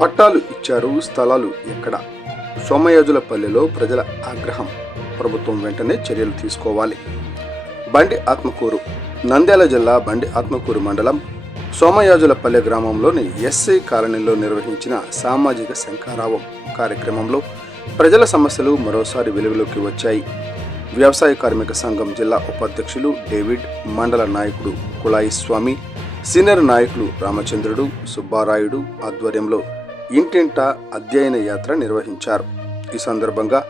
పట్టాలు ఇచ్చారు, స్థలాలు ఎక్కడ? సోమయాజులపల్లెలో ప్రజల ఆగ్రహం. ప్రభుత్వం వెంటనే చర్యలు తీసుకోవాలి. బండి ఆత్మకూరు. నంద్యాల జిల్లా బండి ఆత్మకూరు మండలం సోమయాజులపల్లె గ్రామంలోని ఎస్సీ కాలనీలో నిర్వహించిన సామాజిక శంఖారావం కార్యక్రమంలో ప్రజల సమస్యలు మరోసారి వెలుగులోకి వచ్చాయి. వ్యవసాయ కార్మిక సంఘం జిల్లా ఉపాధ్యక్షులు డేవిడ్, మండల నాయకుడు కుళాయి స్వామి, సీనియర్ నాయకులు రామచంద్రుడు, సుబ్బారాయుడు ఆధ్వర్యంలో ఇంటింటా అధ్యయన యాత్ర నిర్వహించారు. ఈ సందర్భంగా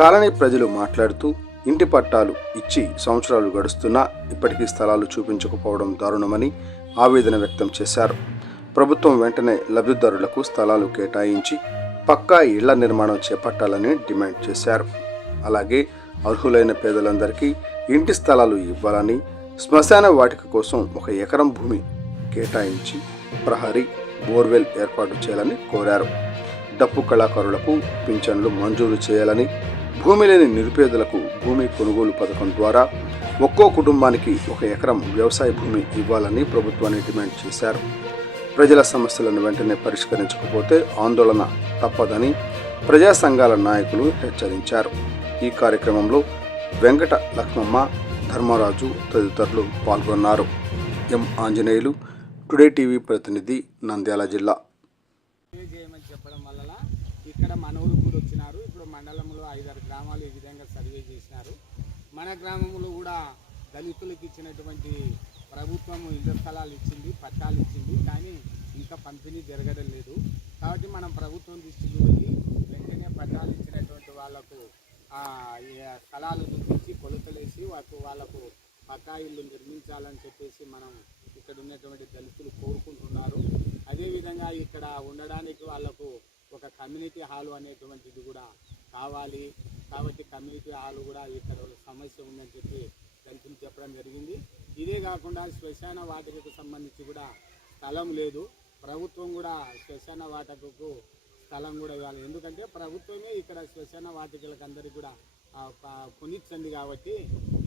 కాలనీ ప్రజలు మాట్లాడుతూ ఇంటి పట్టాలు ఇచ్చి సంవత్సరాలు గడుస్తున్నా ఇప్పటికీ స్థలాలు చూపించకపోవడం దారుణమని ఆవేదన వ్యక్తం చేశారు. ప్రభుత్వం వెంటనే లబ్ధిదారులకు స్థలాలు కేటాయించి పక్కా ఇళ్ల నిర్మాణం చేపట్టాలని డిమాండ్ చేశారు. అలాగే అర్హులైన పేదలందరికీ ఇంటి స్థలాలు ఇవ్వాలని, శ్మశాన వాటిక కోసం 1 ఎకరం భూమి కేటాయించి ప్రహరీ, బోర్వెల్ ఏర్పాటు చేయాలని కోరారు. డప్పు కళాకారులకు పింఛన్లు మంజూరు చేయాలని, భూమి లేని నిరుపేదలకు భూమి కొనుగోలు పథకం ద్వారా ఒక్కో కుటుంబానికి 1 ఎకరం వ్యవసాయ భూమి ఇవ్వాలని ప్రభుత్వాన్ని డిమాండ్ చేశారు. ప్రజల సమస్యలను వెంటనే పరిష్కరించకపోతే ఆందోళన తప్పదని ప్రజా సంఘాల నాయకులు హెచ్చరించారు. ఈ కార్యక్రమంలో వెంకట లక్ష్మమ్మ, ధర్మరాజు తదితరులు పాల్గొన్నారు. ఎం ఆంజనేయులు, టుడే టీవీ ప్రతినిధి, నంద్యాల జిల్లా. చేయమని చెప్పడం వల్ల ఇక్కడ మన ఊరు కూడా వచ్చినారు. ఇప్పుడు మండలంలో 5-6 గ్రామాలు ఈ విధంగా సర్వే చేసినారు. మన గ్రామంలో కూడా దళితులకు ఇచ్చినటువంటి ప్రభుత్వం ఇళ్ల స్థలాలు ఇచ్చింది, పట్టాలు ఇచ్చింది, కానీ ఇంకా పంపిణీ జరగడం లేదు. కాబట్టి మనం ప్రభుత్వం దృష్టికి వెళ్ళి వెంటనే పట్టాలు ఇచ్చినటువంటి వాళ్ళకు స్థలాలు చూపించి కొలతలేసి వాళ్ళకు పక్కా ఇల్లు నిర్మించాలని చెప్పేసి మనం ఇక్కడ ఉన్నటువంటి దళితులు కోరుకుంటున్నారు. అదేవిధంగా ఇక్కడ ఉండడానికి వాళ్ళకు ఒక కమ్యూనిటీ హాలు అనేటువంటిది కూడా కావాలి. కాబట్టి కమ్యూనిటీ హాలు కూడా ఇక్కడ సమస్య ఉందని చెప్పి దళితులు చెప్పడం జరిగింది. ఇదే కాకుండా శ్మశాన వాటికకు సంబంధించి కూడా స్థలం లేదు. ప్రభుత్వం కూడా శ్మశాన వాటికకు స్థలం కూడా ఇవ్వాలి. ఎందుకంటే ప్రభుత్వమే ఇక్కడ శ్మశాన వాటికలకు అందరికీ కూడా కొనిచ్చింది. కాబట్టి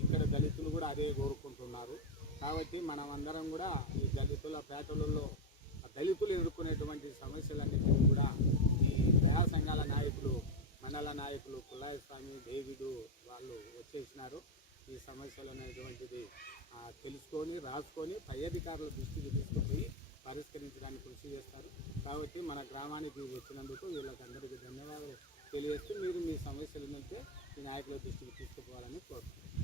ఇక్కడ దళితులు కూడా అదే కోరుకుంటున్నారు. కాబట్టి మనం అందరం కూడా ఈ దళితుల పేటలలో దళితులు ఎదుర్కొనేటువంటి సమస్యలన్నింటినీ కూడా ఈ ప్రజా సంఘాల నాయకులు, మండల నాయకులు కుళాయి స్వామి, డేవిడు వాళ్ళు వచ్చేసినారు. ఈ సమస్యలు అనేటువంటిది తెలుసుకొని రాసుకొని పై అధికారుల దృష్టికి తీసుకుపోయి పరిష్కరించడానికి కృషి చేస్తారు. కాబట్టి మన గ్రామానికి వచ్చినందుకు వీళ్ళకందరికీ ధన్యవాదాలు తెలియజేస్తూ మీరు మీ సమస్యలు ఉంటే ఈ నాయకుల దృష్టికి తీసుకుపోవాలని కోరుతున్నాను.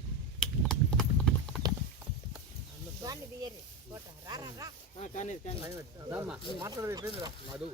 మధు